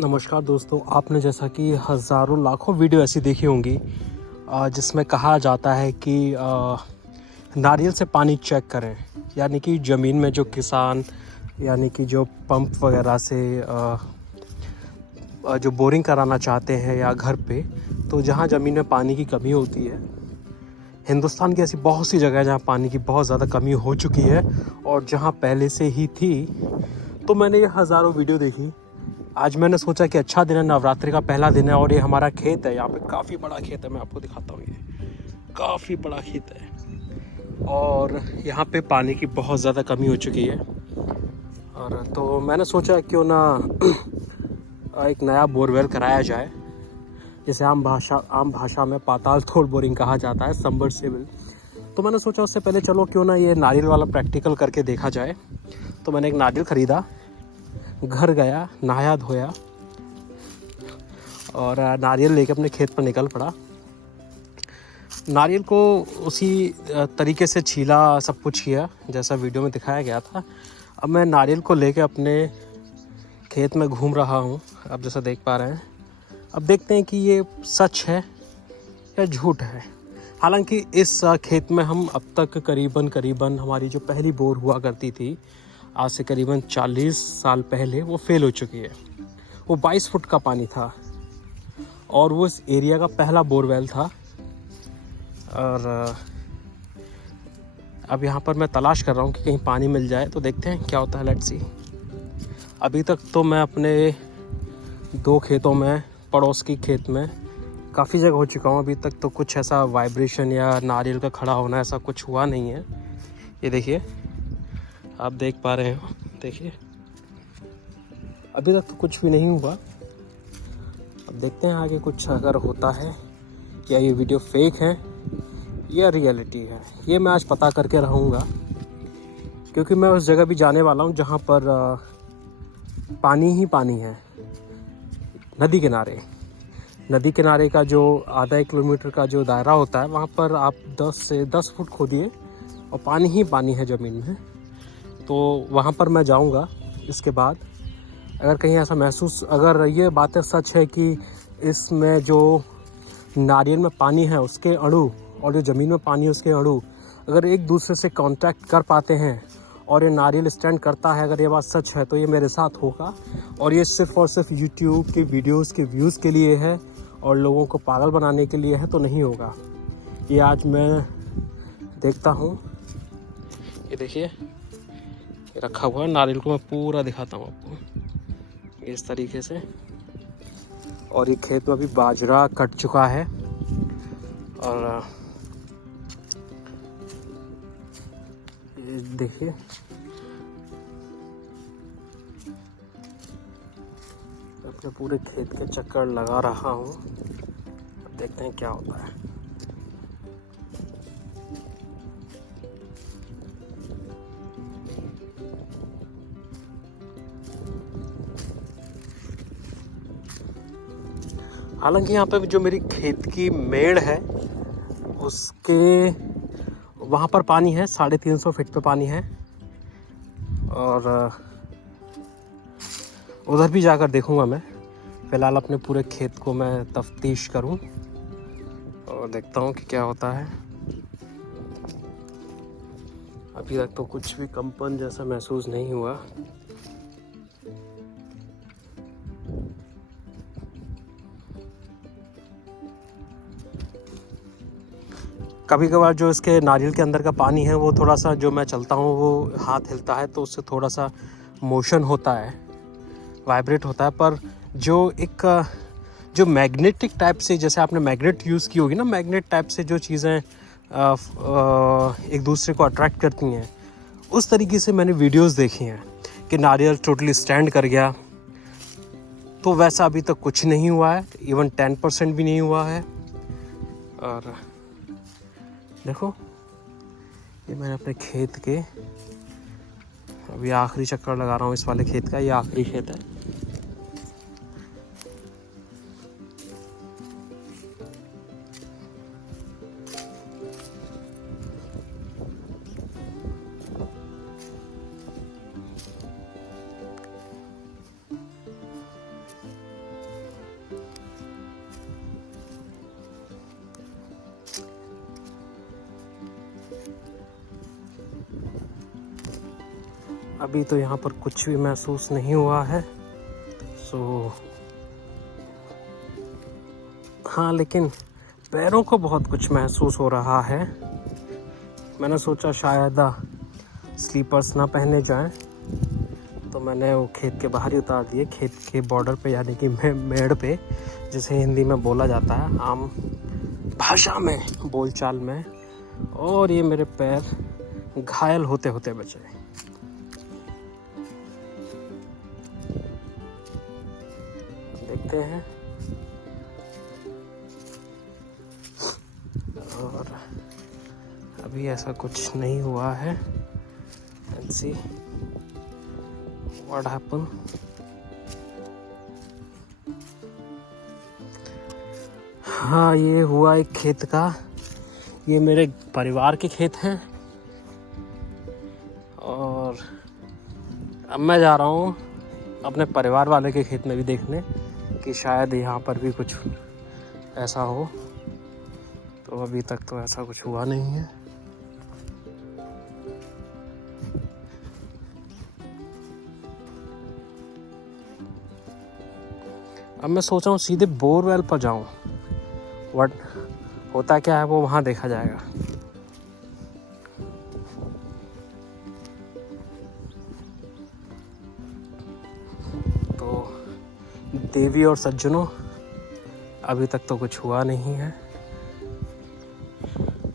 नमस्कार दोस्तों, आपने जैसा कि हज़ारों लाखों वीडियो ऐसी देखी होंगी जिसमें कहा जाता है कि नारियल से पानी चेक करें। यानी कि ज़मीन में जो किसान यानी कि जो पंप वगैरह से जो बोरिंग कराना चाहते हैं या घर पे, तो जहाँ ज़मीन में पानी की कमी होती है, हिंदुस्तान की ऐसी बहुत सी जगह है जहाँ पानी की बहुत ज़्यादा कमी हो चुकी है और जहाँ पहले से ही थी। तो मैंने ये हज़ारों वीडियो देखी। आज मैंने सोचा कि अच्छा दिन है, नवरात्रि का पहला दिन है और ये हमारा खेत है। यहाँ पे काफ़ी बड़ा खेत है, मैं आपको दिखाता हूँ। ये काफ़ी बड़ा खेत है और यहाँ पे पानी की बहुत ज़्यादा कमी हो चुकी है। और तो मैंने सोचा क्यों ना एक नया बोरवेल कराया जाए, जिसे आम भाषा में पाताल तोड़ बोरिंग कहा जाता है, सबमर्सिबल। तो मैंने सोचा उससे पहले चलो क्यों ना ये नारियल वाला प्रैक्टिकल करके देखा जाए। तो मैंने एक नारियल ख़रीदा, घर गया, नहाया धोया और नारियल लेके अपने खेत पर निकल पड़ा। नारियल को उसी तरीके से छीला, सब कुछ किया जैसा वीडियो में दिखाया गया था। अब मैं नारियल को लेके अपने खेत में घूम रहा हूँ, आप जैसा देख पा रहे हैं। अब देखते हैं कि ये सच है या झूठ है। हालांकि इस खेत में हम अब तक करीबन हमारी जो पहली बोर हुआ करती थी, आज से करीबन 40 साल पहले, वो फेल हो चुकी है। वो 22 फुट का पानी था और वो इस एरिया का पहला बोरवेल था। और अब यहाँ पर मैं तलाश कर रहा हूँ कि कहीं पानी मिल जाए, तो देखते हैं क्या होता है। Let's see. अभी तक तो मैं अपने 2 खेतों में, पड़ोस की खेत में काफ़ी जगह हो चुका हूँ। अभी तक तो कुछ ऐसा वाइब्रेशन या नारियल का खड़ा होना ऐसा कुछ हुआ नहीं है। ये देखिए, आप देख पा रहे हो, देखिए अभी तक तो कुछ भी नहीं हुआ। अब देखते हैं आगे कुछ अगर होता है या ये वीडियो फेक है या रियलिटी है, ये मैं आज पता करके रहूँगा। क्योंकि मैं उस जगह भी जाने वाला हूँ जहाँ पर पानी ही पानी है। नदी किनारे का जो आधा 1 किलोमीटर का जो दायरा होता है, वहाँ पर आप 10 से 10 फुट खोदिए और पानी ही पानी है ज़मीन में। तो वहाँ पर मैं जाऊँगा। इसके बाद अगर कहीं ऐसा महसूस, अगर ये बातें सच है कि इसमें जो नारियल में पानी है उसके अणु और जो ज़मीन में पानी है उसके अणु अगर एक दूसरे से कांटेक्ट कर पाते हैं और ये नारियल स्टैंड करता है, अगर ये बात सच है तो ये मेरे साथ होगा। और ये सिर्फ़ और सिर्फ यूट्यूब के वीडियोस के व्यूज़ के लिए है और लोगों को पागल बनाने के लिए है, तो नहीं होगा। ये आज मैं देखता हूँ। ये देखिए, ये रखा हुआ है। नारियल को मैं पूरा दिखाता हूँ आपको इस तरीके से। और ये खेत में अभी बाजरा कट चुका है और ये देखिए, अपने पूरे खेत के चक्कर लगा रहा हूँ। अब देखते हैं क्या होता है। हालांकि यहाँ पे जो मेरी खेत की मेड़ है उसके वहाँ पर पानी है, 350 फीट पे पानी है। और उधर भी जाकर देखूँगा मैं। फ़िलहाल अपने पूरे खेत को मैं तफ्तीश करूँ और देखता हूँ कि क्या होता है। अभी तक तो कुछ भी कंपन जैसा महसूस नहीं हुआ। कभी कभार जो इसके नारियल के अंदर का पानी है वो थोड़ा सा, जो मैं चलता हूँ वो हाथ हिलता है तो उससे थोड़ा सा मोशन होता है, वाइब्रेट होता है। पर जो मैग्नेटिक टाइप से, जैसे आपने मैग्नेट यूज़ की होगी ना, मैग्नेट टाइप से जो चीज़ें एक दूसरे को अट्रैक्ट करती हैं, उस तरीके से मैंने वीडियोस देखी हैं कि नारियल टोटली स्टैंड कर गया। तो वैसा अभी तक कुछ नहीं हुआ है, इवन 10% भी नहीं हुआ है। और देखो, ये मैंने अपने खेत के अभी आखिरी चक्कर लगा रहा हूँ इस वाले खेत का। ये आखिरी खेत है। अभी तो यहाँ पर कुछ भी महसूस नहीं हुआ है। सो हाँ, लेकिन पैरों को बहुत कुछ महसूस हो रहा है। मैंने सोचा शायद स्लीपर्स ना पहने जाएं, तो मैंने वो खेत के बाहर ही उतार दिए, खेत के बॉर्डर पे, यानी कि मेड़ पे, जिसे हिंदी में बोला जाता है आम भाषा में, बोलचाल में। और ये मेरे पैर घायल होते होते बचे। देखते हैं। और अभी ऐसा कुछ नहीं हुआ है। Let's see what happened. हाँ, ये हुआ एक खेत का। ये मेरे परिवार के खेत हैं और अब मैं जा रहा हूँ अपने परिवार वाले के खेत में भी देखने कि शायद यहाँ पर भी कुछ ऐसा हो। तो अभी तक तो ऐसा कुछ हुआ नहीं है। अब मैं सोच रहा हूँ सीधे बोरवेल पर जाऊँ। व्हाट होता क्या है वो वहाँ देखा जाएगा। तो देवी और सज्जनों, अभी तक तो कुछ हुआ नहीं है।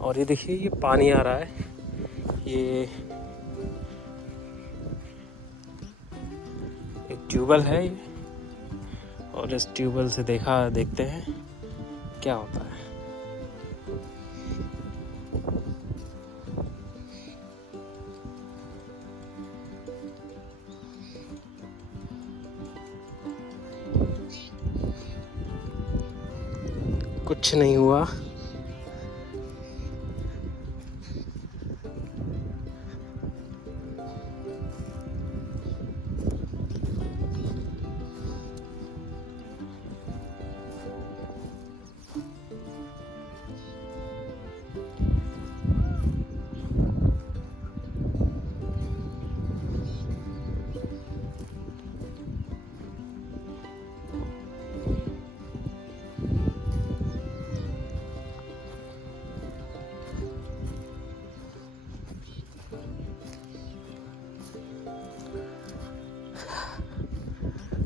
और ये देखिए, ये पानी आ रहा है। ये एक ट्यूबवेल है ये, और इस ट्यूबवेल से देखते हैं क्या होता है। कुछ नहीं हुआ।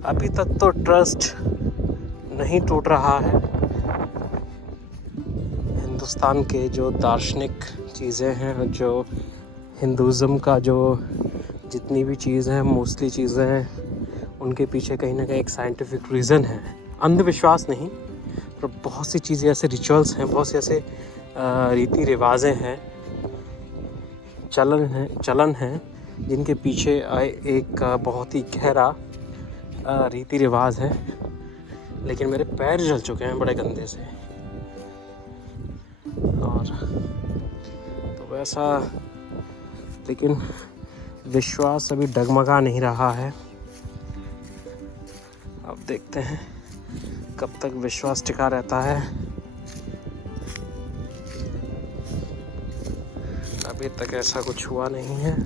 अभी तक तो ट्रस्ट नहीं टूट रहा है। हिंदुस्तान के जो दार्शनिक चीज़ें हैं, जो हिंदुज़म का जो जितनी भी चीज़ हैं, मोस्टली चीज़ें हैं, उनके पीछे कहीं ना कहीं एक साइंटिफिक रीज़न है। अंधविश्वास नहीं, पर बहुत सी चीज़ें ऐसे रिचुअल्स हैं, बहुत से ऐसे रीति रिवाजें हैं, चलन हैं जिनके पीछे एक बहुत ही गहरा रीति रिवाज है। लेकिन मेरे पैर जल चुके हैं बड़े गंदे से। और तो वैसा, लेकिन विश्वास अभी डगमगा नहीं रहा है। अब देखते हैं कब तक विश्वास टिका रहता है। अभी तक ऐसा कुछ हुआ नहीं है।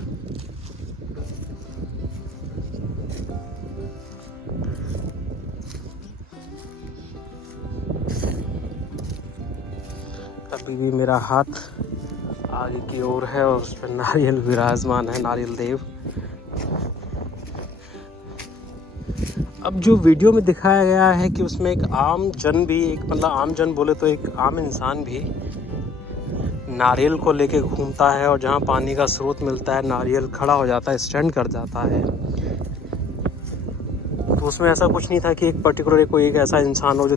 अभी भी मेरा हाथ आगे की ओर है और उस पर नारियल विराजमान है, नारियल देव। अब जो वीडियो में दिखाया गया है कि उसमें एक आम जन भी, एक मतलब आम जन बोले तो एक आम इंसान भी नारियल को लेके घूमता है, और जहाँ पानी का स्रोत मिलता है नारियल खड़ा हो जाता है, स्टैंड कर जाता है। तो उसमें ऐसा कुछ नहीं था कि एक पर्टिकुलर कोई एक ऐसा इंसान हो जो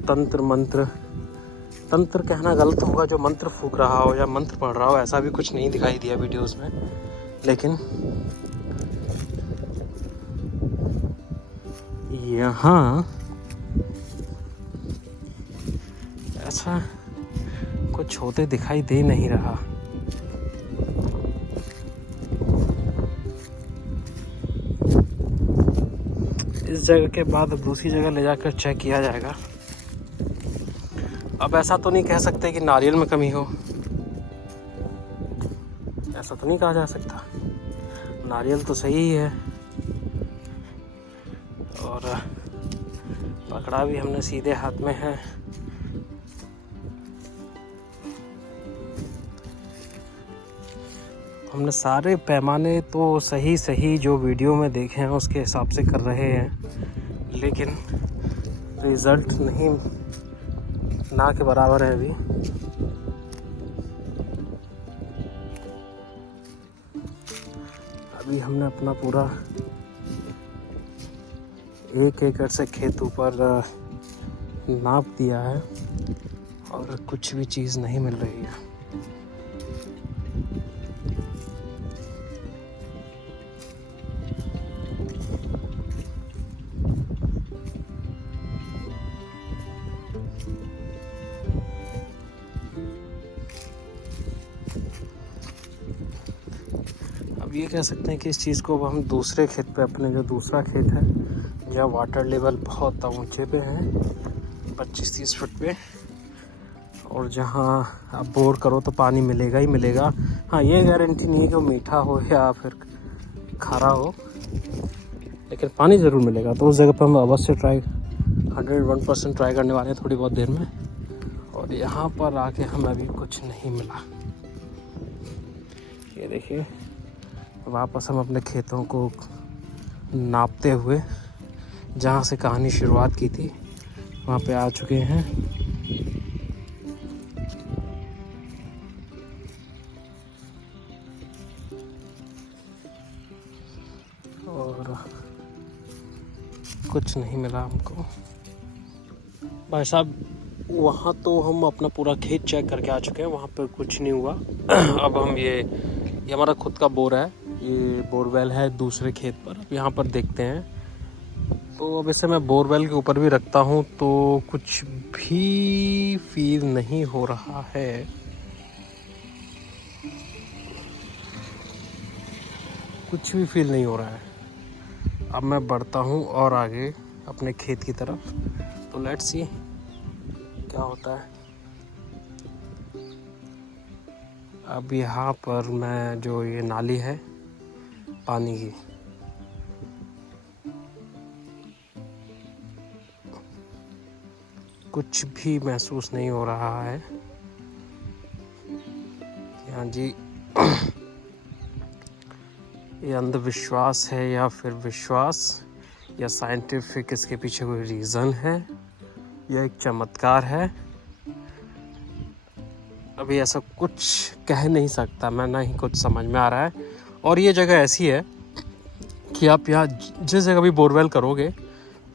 तंत्र कहना गलत होगा, जो मंत्र फूक रहा हो या मंत्र पढ़ रहा हो। ऐसा भी कुछ नहीं दिखाई दिया वीडियोस में। लेकिन यहाँ ऐसा कुछ होते दिखाई दे नहीं रहा। इस जगह के बाद अब दूसरी जगह ले जाकर चेक किया जाएगा। अब ऐसा तो नहीं कह सकते कि नारियल में कमी हो, ऐसा तो नहीं कहा जा सकता। नारियल तो सही ही है, और पकड़ा भी हमने सीधे हाथ में है। हमने सारे पैमाने तो सही जो वीडियो में देखे हैं उसके हिसाब से कर रहे हैं, लेकिन रिज़ल्ट नहीं ना के बराबर है अभी। अभी हमने अपना पूरा 1 एकड़ से खेत ऊपर नाप दिया है और कुछ भी चीज़ नहीं मिल रही है। अब ये कह सकते हैं कि इस चीज़ को अब हम दूसरे खेत पे, अपने जो दूसरा खेत है जहाँ वाटर लेवल बहुत ऊंचे पे है 25-30 फुट पे, और जहाँ आप बोर करो तो पानी मिलेगा ही मिलेगा। हाँ, ये गारंटी नहीं है कि वो मीठा हो या फिर खारा हो, लेकिन पानी ज़रूर मिलेगा। तो उस जगह पर हम अवश्य 101% ट्राई करने वाले हैं थोड़ी बहुत देर में। और यहाँ पर आके हमें अभी कुछ नहीं मिला। ये देखिए, वापस हम अपने खेतों को नापते हुए जहाँ से कहानी शुरुआत की थी वहाँ पे आ चुके हैं। और कुछ नहीं मिला हमको भाई साहब। वहाँ तो हम अपना पूरा खेत चेक करके आ चुके हैं, वहाँ पर कुछ नहीं हुआ। अब हम ये हमारा खुद का बोर है, ये बोरवेल है दूसरे खेत पर, अब यहाँ पर देखते हैं। तो अब इसे मैं बोरवेल के ऊपर भी रखता हूँ तो कुछ भी फील नहीं हो रहा है। कुछ भी फील नहीं हो रहा है। अब मैं बढ़ता हूँ और आगे अपने खेत की तरफ, तो लेट्स सी क्या होता है। अब यहाँ पर मैं जो ये नाली है पानी की, कुछ भी महसूस नहीं हो रहा है। हाँ जी, ये अंधविश्वास है या फिर विश्वास, या साइंटिफिक इसके पीछे कोई रीज़न है, या एक चमत्कार है, अभी ऐसा कुछ कह नहीं सकता मैं, ना ही कुछ समझ में आ रहा है। और ये जगह ऐसी है कि आप यहाँ जिस जगह भी बोरवेल करोगे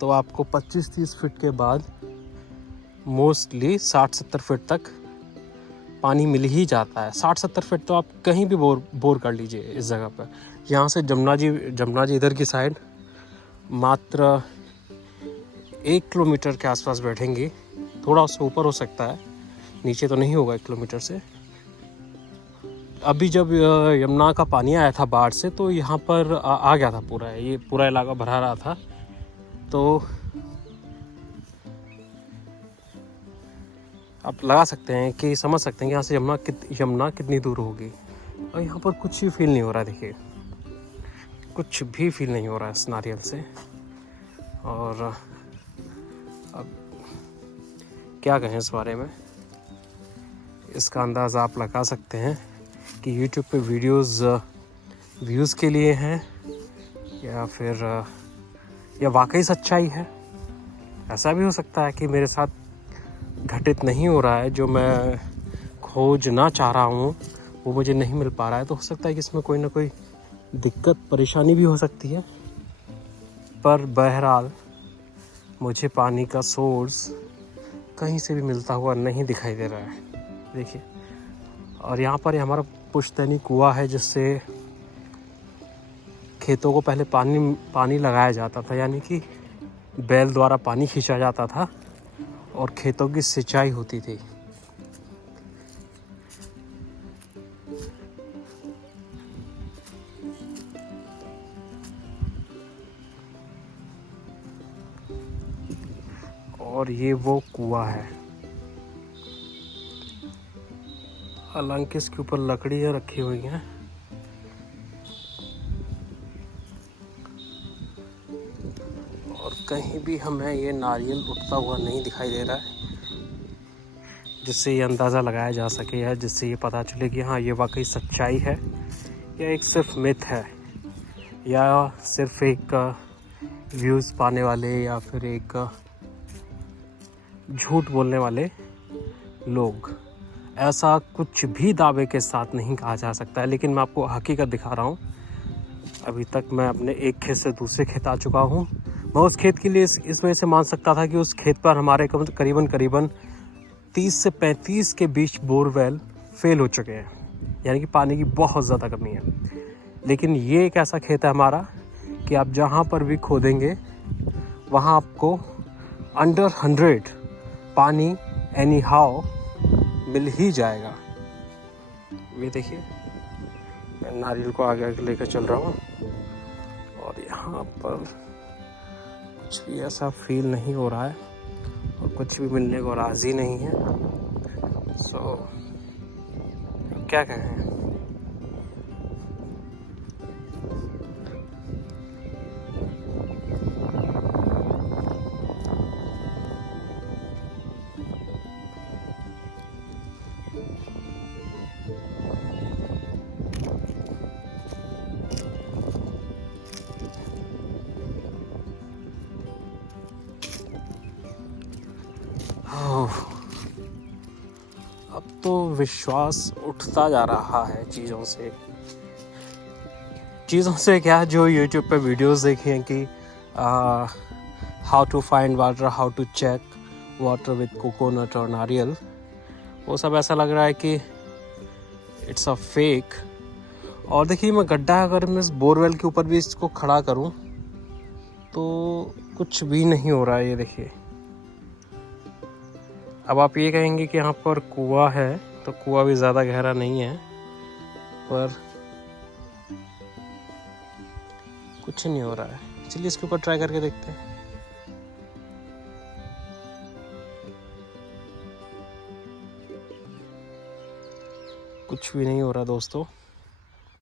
तो आपको 25-30 फीट के बाद मोस्टली 60-70 फीट तक पानी मिल ही जाता है। 60-70 फीट तो आप कहीं भी बोर कर लीजिए इस जगह पर। यहाँ से जमुना जी इधर की साइड मात्र 1 किलोमीटर के आसपास बैठेंगी, थोड़ा उससे ऊपर हो सकता है, नीचे तो नहीं होगा 1 किलोमीटर से। अभी जब यमुना का पानी आया था बाढ़ से तो यहाँ पर आ गया था पूरा, ये पूरा इलाका भरा रहा था। तो आप लगा सकते हैं कि समझ सकते हैं कि यहाँ से यमुना कितनी दूर होगी। और यहाँ पर कुछ भी फील नहीं हो रहा है, देखिए कुछ भी फील नहीं हो रहा है इस नारियल से। और अब क्या कहें इस बारे में, इसका अंदाज़ा आप लगा सकते हैं कि YouTube पे वीडियोस व्यूज़ के लिए हैं या फिर या वाकई सच्चाई है। ऐसा भी हो सकता है कि मेरे साथ घटित नहीं हो रहा है, जो मैं खोजना चाह रहा हूँ वो मुझे नहीं मिल पा रहा है। तो हो सकता है कि इसमें कोई ना कोई दिक्कत परेशानी भी हो सकती है। पर बहरहाल मुझे पानी का सोर्स कहीं से भी मिलता हुआ नहीं दिखाई दे रहा है, देखिए। और यहाँ पर हमारा पुश्तैनी कुआं है जिससे खेतों को पहले पानी लगाया जाता था, यानी कि बैल द्वारा पानी खींचा जाता था और खेतों की सिंचाई होती थी। और ये वो कुआं है, हालांकि इसके ऊपर लकड़ियाँ रखी हुई हैं। कहीं भी हमें ये नारियल उठता हुआ नहीं दिखाई दे रहा है, जिससे ये अंदाज़ा लगाया जा सके या जिससे ये पता चले कि हाँ ये वाकई सच्चाई है या एक सिर्फ मिथ है या सिर्फ एक व्यूज़ पाने वाले या फिर एक झूठ बोलने वाले लोग। ऐसा कुछ भी दावे के साथ नहीं कहा जा सकता है, लेकिन मैं आपको हकीकत दिखा रहा हूँ। अभी तक मैं अपने एक खेत से दूसरे खेत आ चुका हूँ। मैं उस खेत के लिए इस वजह से मान सकता था कि उस खेत पर हमारे करीबन 30 से 35 के बीच बोरवेल फेल हो चुके हैं, यानी कि पानी की बहुत ज़्यादा कमी है। लेकिन ये एक ऐसा खेत है हमारा कि आप जहाँ पर भी खोदेंगे वहाँ आपको अंडर 100 पानी एनी हाउ मिल ही जाएगा। ये देखिए, मैं नारियल को आगे आगे लेकर चल रहा हूँ और यहाँ पर कुछ भी ऐसा फील नहीं हो रहा है और कुछ भी मिलने को राज़ी नहीं है। सो क्या कहें। अब तो विश्वास उठता जा रहा है चीज़ों से क्या, जो यूट्यूब पे वीडियोस देखी हैं कि how to find water, how to check water with coconut और नारियल, वो सब ऐसा लग रहा है कि इट्स अ फेक। और देखिए, मैं गड्ढा अगर मैं इस बोरवेल के ऊपर भी इसको खड़ा करूं तो कुछ भी नहीं हो रहा है। ये देखिए, अब आप ये कहेंगे कि यहाँ पर कुआं है, तो कुआं भी ज़्यादा गहरा नहीं है, पर कुछ नहीं हो रहा है। चलिए इसके ऊपर ट्राई करके देखते हैं। कुछ भी नहीं हो रहा दोस्तों।